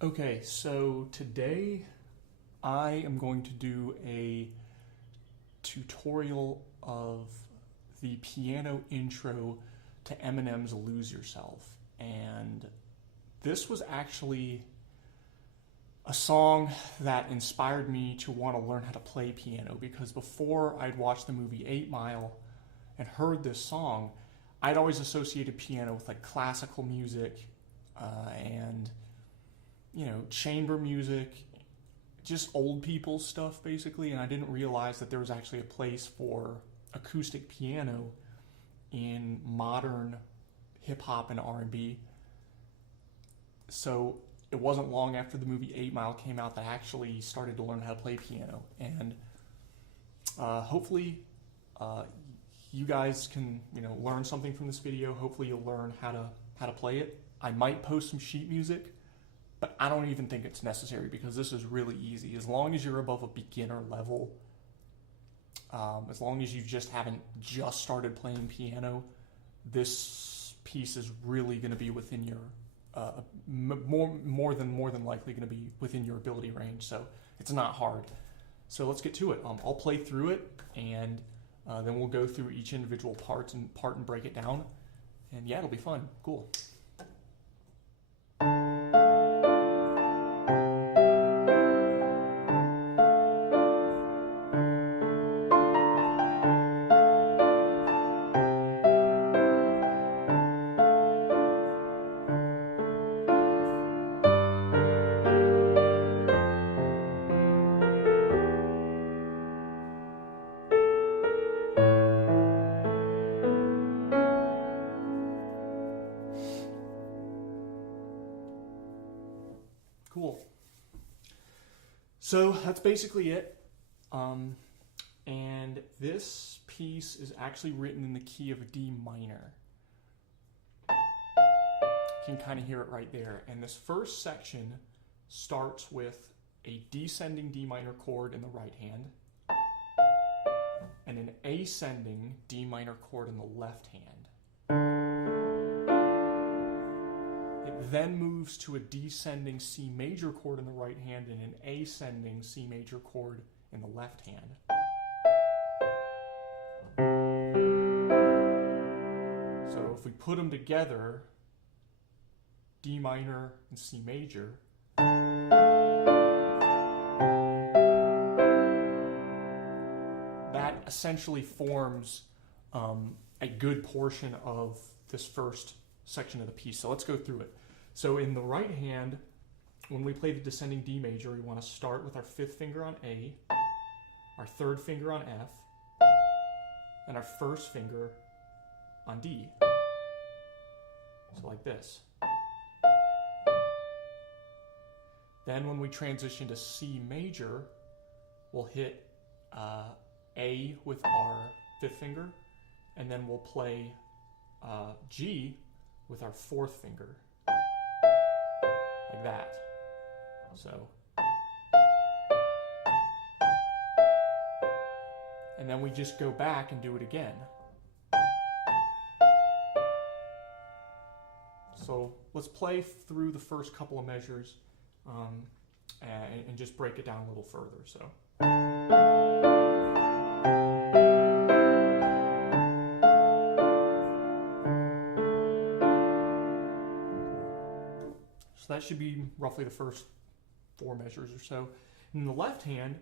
Okay, so today I am going to do a tutorial of the piano intro to Eminem's Lose Yourself. And this was actually a song that inspired me to want to learn how to play piano, because before I'd watched the movie 8 Mile and heard this song, I'd always associated piano with like classical music and chamber music, just old people stuff basically, and I didn't realize that there was actually a place for acoustic piano in modern hip hop and R&B. So it wasn't long after the movie 8 Mile came out that I actually started to learn how to play piano, and hopefully you guys can learn something from this video. Hopefully you'll learn how to play it. I might post some sheet music, but I don't even think it's necessary because this is really easy. As long as you're above a beginner level, as long as you just haven't just started playing piano, this piece is really going to be within your more than likely going to be within your ability range. So it's not hard. So let's get to it. I'll play through it, and then we'll go through each individual part and break it down. And yeah, it'll be fun. Cool. Cool. So that's basically it. And this piece is actually written in the key of a D minor. You can kind of hear it right there. And this first section starts with a descending D minor chord in the right hand and an ascending D minor chord in the left hand. It then moves to a descending C major chord in the right hand and an ascending C major chord in the left hand. So if we put them together, D minor and C major, that essentially forms a good portion of this first section of the piece. So let's go through it. So in the right hand, when we play the descending D major, we want to start with our fifth finger on A, our third finger on F, and our first finger on D. So like this. Then when we transition to C major, we'll hit A with our fifth finger, and then we'll play G with our fourth finger. Like that. So. And then we just go back and do it again. So let's play through the first couple of measures and just break it down a little further. So. So that should be roughly the first 4 measures or so. In the left hand,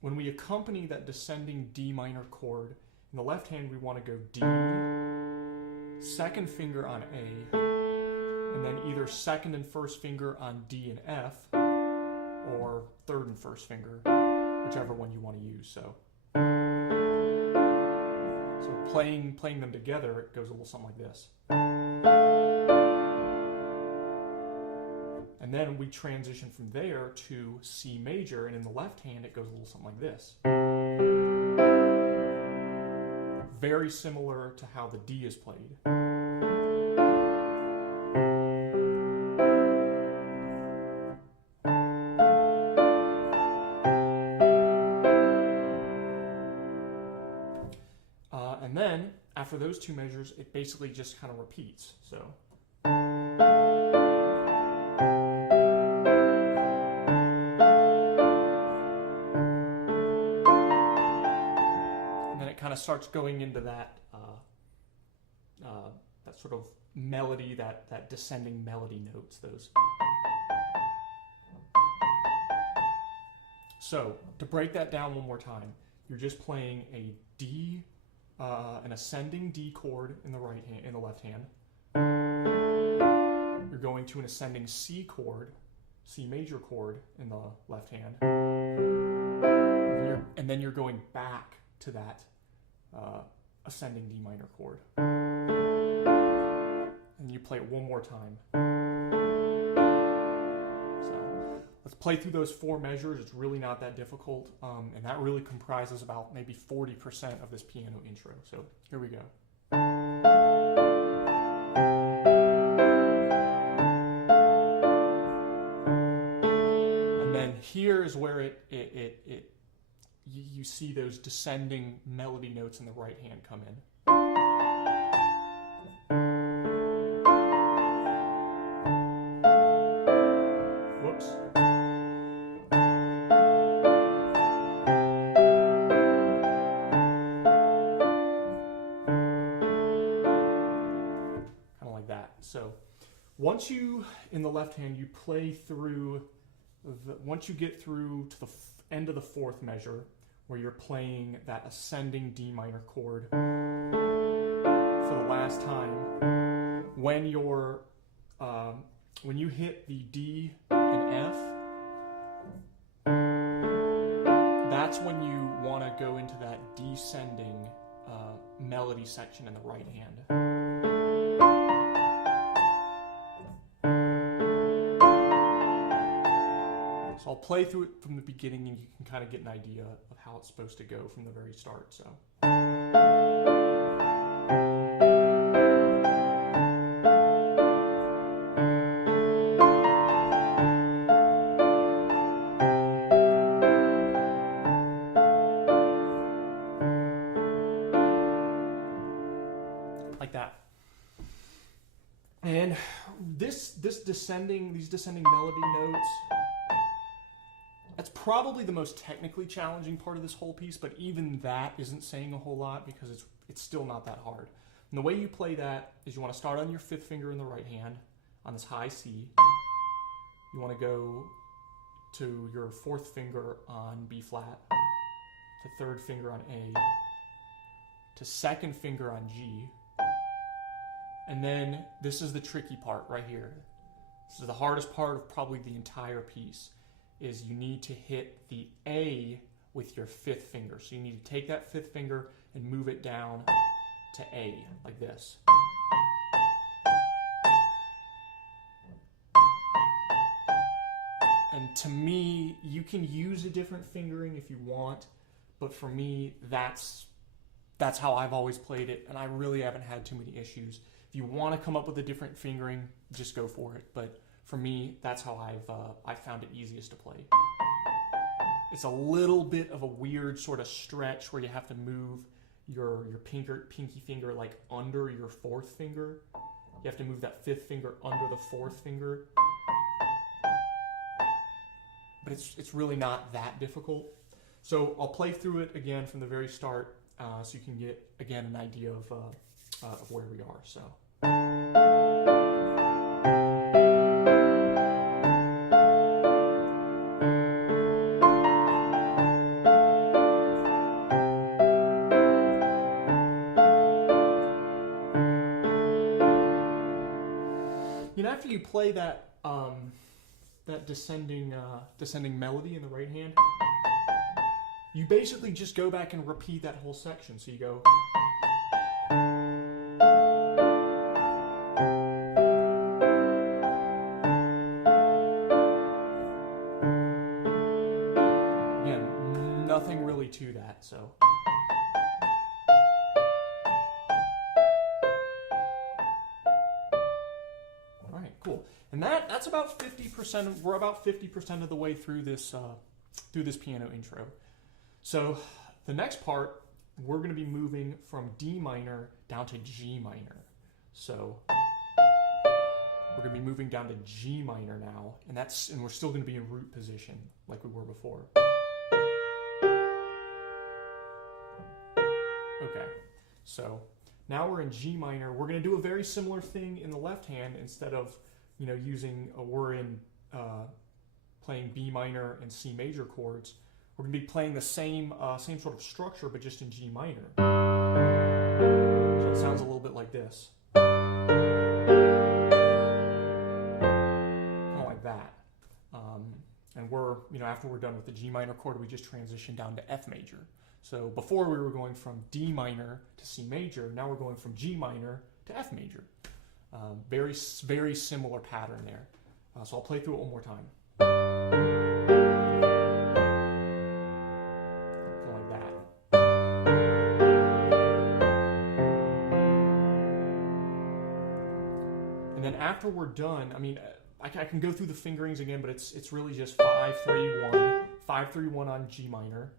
when we accompany that descending D minor chord, in the left hand we want to go D, second finger on A, and then either second and first finger on D and F, or third and first finger, whichever one you want to use. So playing them together, it goes a little something like this. And then we transition from there to C major, and in the left hand it goes a little something like this. Very similar to how the D is played. And then, after those 2 measures, it basically just kind of repeats. So. kind of starts going into that that sort of melody, that descending melody notes. Those. So to break that down one more time, you're just playing a D, an ascending D chord in the right hand, in the left hand. You're going to an ascending C chord, C major chord in the left hand, and then you're going back to that ascending D minor chord, and you play it one more time. So let's play through those 4 measures. It's really not that difficult, and that really comprises about maybe 40% of this piano intro. So here we go. Here is where you see those descending melody notes in the right hand come in. Whoops. Kind of like that. So once you, in the left hand, you play through once you get through to the end of the 4th measure, where you're playing that ascending D minor chord for the last time, when you hit the D and F, that's when you want to go into that descending melody section in the right hand. So I'll play through it from the beginning, and you can kind of get an idea of how it's supposed to go from the very start. So. Like that. And these descending melody notes, that's probably the most technically challenging part of this whole piece, but even that isn't saying a whole lot because it's still not that hard. And the way you play that is you want to start on your 5th finger in the right hand on this high C. You want to go to your 4th finger on B flat, to 3rd finger on A, to 2nd finger on G, and then this is the tricky part right here. This is the hardest part of probably the entire piece. Is you need to hit the A with your 5th finger. So you need to take that 5th finger and move it down to A, like this. And to me, you can use a different fingering if you want, but for me, that's how I've always played it, and I really haven't had too many issues. If you want to come up with a different fingering, just go for it. But for me, that's how I've found it easiest to play. It's a little bit of a weird sort of stretch where you have to move your pinky finger like under your 4th finger. You have to move that 5th finger under the 4th finger. But it's really not that difficult. So I'll play through it again from the very start so you can get, again, an idea of where we are. So. After you play that descending melody in the right hand, you basically just go back and repeat that whole section. So you go. Again, nothing really to that. So. Cool, and that's about 50%. We're about 50% of the way through this piano intro. So the next part, we're going to be moving from D minor down to G minor. So we're going to be moving down to G minor now, and we're still going to be in root position like we were before. Okay, so now we're in G minor. We're going to do a very similar thing in the left hand. Instead of, we're in playing B minor and C major chords. We're going to be playing the same sort of structure, but just in G minor. So it sounds a little bit like this. Kind of like that. And we're, after we're done with the G minor chord, we just transition down to F major. So before we were going from D minor to C major, now we're going from G minor to F major. Very, very similar pattern there. So I'll play through it one more time. Something like that. And then after we're done, I can go through the fingerings again, but it's really just 5-3-1, 5-3-1 on G minor.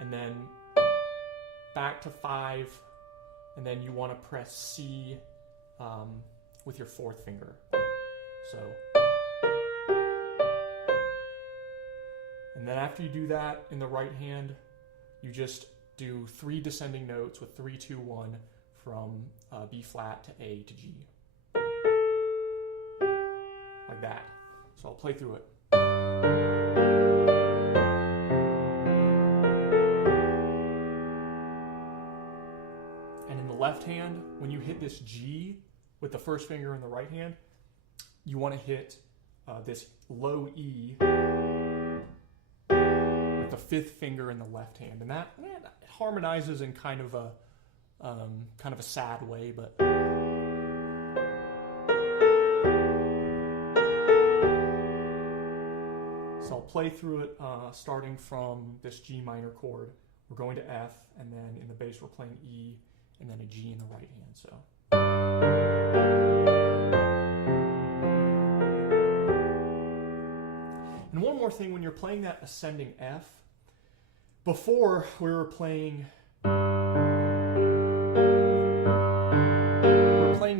And then back to 5, and then you want to press C with your 4th finger. So, and then after you do that in the right hand, you just do 3 descending notes with 3-2-1 from B flat to A to G. Like that. So I'll play through it. Left hand, when you hit this G with the 1st finger in the right hand, you want to hit this low E with the 5th finger in the left hand, and that harmonizes in kind of a sad way, but so I'll play through it starting from this G minor chord. We're going to F, and then in the bass we're playing E, and then a G in the right hand. So, and one more thing, when you're playing that ascending F, before we were playing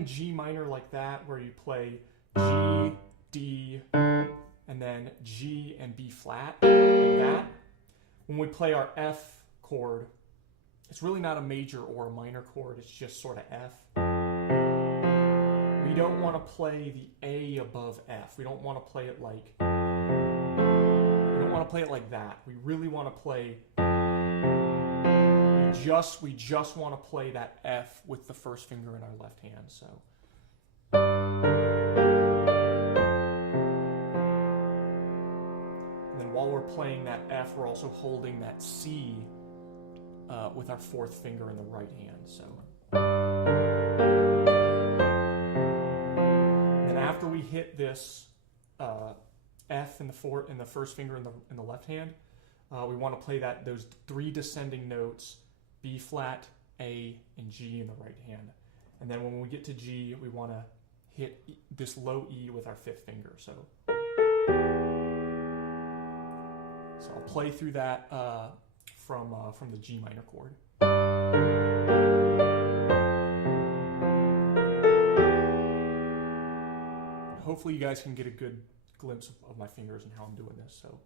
G minor like that, where you play G, D, and then G and B flat like that. When we play our F chord, it's really not a major or a minor chord, it's just sort of F. We don't want to play the A above F. We don't want to play it like that. We really want to play, we just want to play that F with the 1st finger in our left hand. So and then while we're playing that F, we're also holding that C with our 4th finger in the right hand. So, and then after we hit this F in the 1st finger in the left hand, we want to play those 3 descending notes, B flat, A, and G in the right hand. And then when we get to G, we want to hit this low E with our 5th finger. So I'll play through that from the G minor chord. Hopefully you guys can get a good glimpse of my fingers and how I'm doing this. So,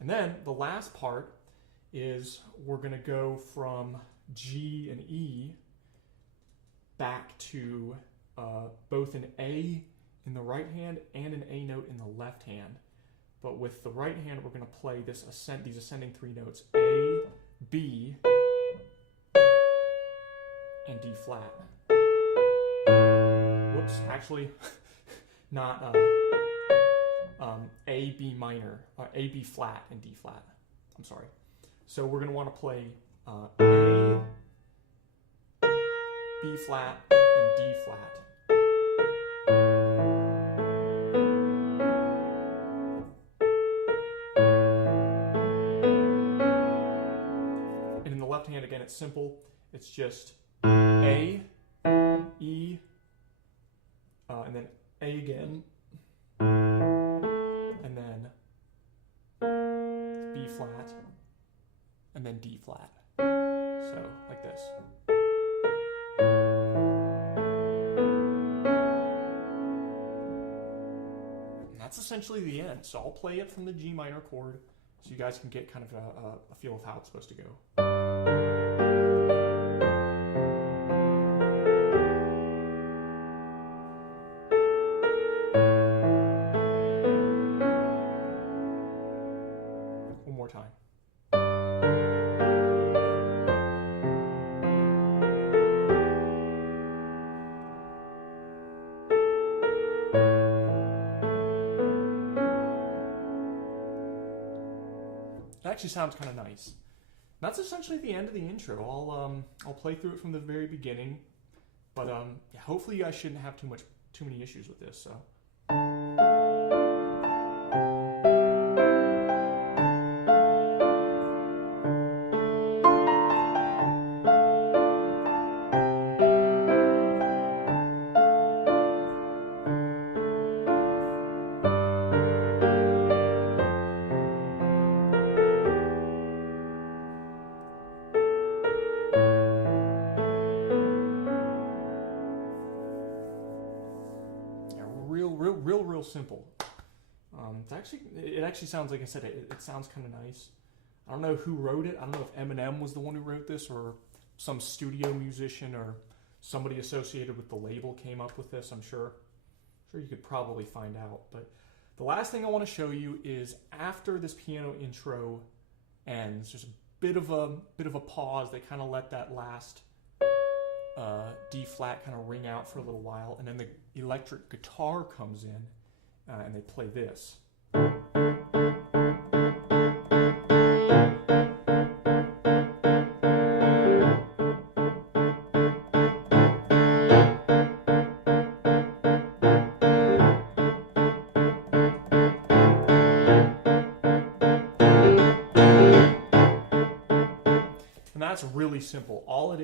and then the last part is we're going to go from G and E back to both an A in the right hand and an A note in the left hand. But with the right hand, we're going to play these ascending 3 notes, A, B, and D flat. Whoops, actually, not A, B minor, A, B flat, and D flat. I'm sorry. So we're going to want to play A, B flat, and D flat. Hand again, it's simple. It's just A, E, and then A again, and then B flat, and then D flat. So like this. And that's essentially the end. So I'll play it from the G minor chord so you guys can get kind of a feel of how it's supposed to go. One more time. It actually sounds kind of nice. That's essentially the end of the intro. I'll play through it from the very beginning, but yeah, hopefully you guys shouldn't have too many issues with this. So. Real simple. It actually sounds, like I said, it sounds kind of nice. I don't know who wrote it. I don't know if Eminem was the one who wrote this, or some studio musician or somebody associated with the label came up with this. I'm sure you could probably find out. But the last thing I want to show you is after this piano intro ends, there's a bit of a pause. They kind of let that last D flat kind of ring out for a little while, and then the electric guitar comes in and they play this. And that's really simple. All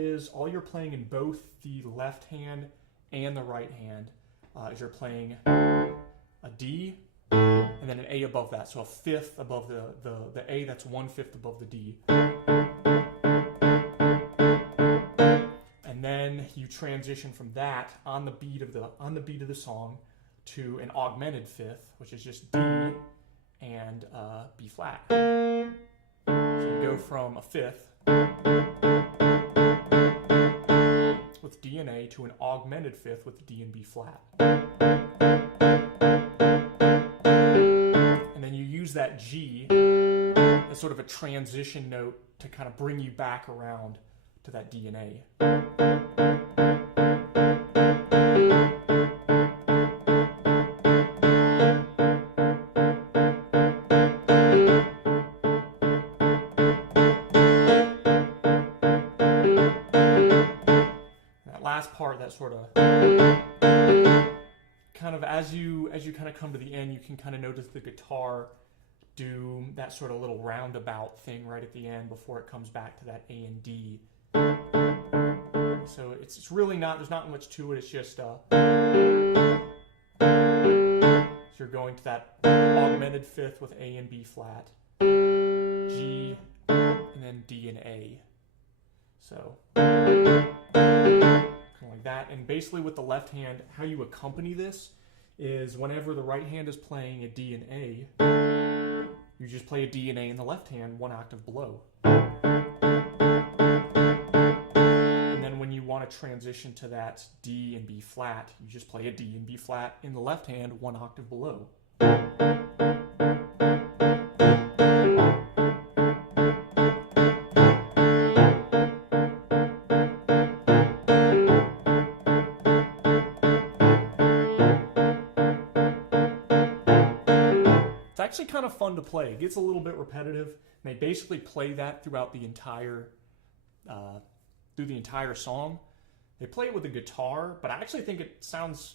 you're playing in both the left hand and the right hand is you're playing a D and then an A above that. So a fifth above the A, that's 1/5 above the D. And then you transition from that on the beat of the song to an augmented fifth, which is just D and B flat. So you go from a fifth with D and A to an augmented fifth with D and B flat. And then you use that G as sort of a transition note to kind of bring you back around to that D and A. Last part, that sort of kind of as you kind of come to the end, you can kind of notice the guitar do that sort of little roundabout thing right at the end before it comes back to that A and D. So it's really there's not much to it. It's just so you're going to that augmented fifth with A and B flat, G, and then D and A. So like that. And basically with the left hand, how you accompany this is whenever the right hand is playing a D and A, you just play a D and A in the left hand 1 octave below. And then when you want to transition to that D and B flat, you just play a D and B flat in the left hand 1 octave below. Actually kind of fun to play. It gets a little bit repetitive, and they basically play that throughout the entire song. They play it with a guitar, but I actually think it sounds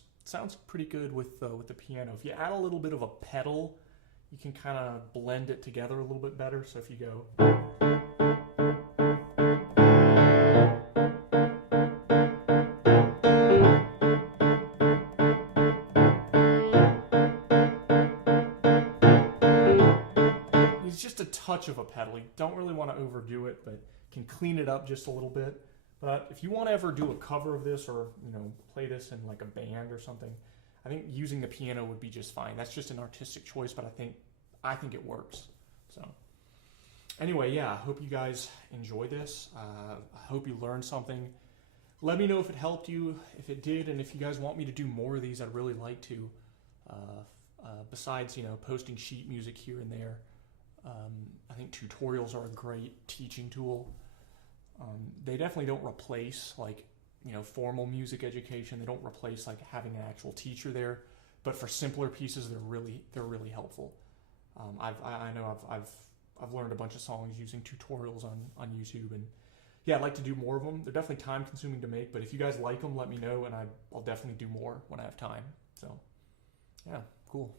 pretty good with the piano. If you add a little bit of a pedal, you can kind of blend it together a little bit better. So if you go, touch of a pedal. You don't really want to overdo it, but can clean it up just a little bit. But if you want to ever do a cover of this, or play this in like a band or something, I think using the piano would be just fine. That's just an artistic choice, but I think it works. So Anyway, yeah, I hope you guys enjoy this. I hope you learned something. Let me know if it helped you, if it did, and if you guys want me to do more of these, I'd really like to. Besides, posting sheet music here and there, I think tutorials are a great teaching tool. They definitely don't replace formal music education. They don't replace having an actual teacher there, but for simpler pieces, they're really helpful. I know I've learned a bunch of songs using tutorials on YouTube, and yeah, I'd like to do more of them. They're definitely time consuming to make, but if you guys like them, let me know, and I'll definitely do more when I have time. So, yeah, cool.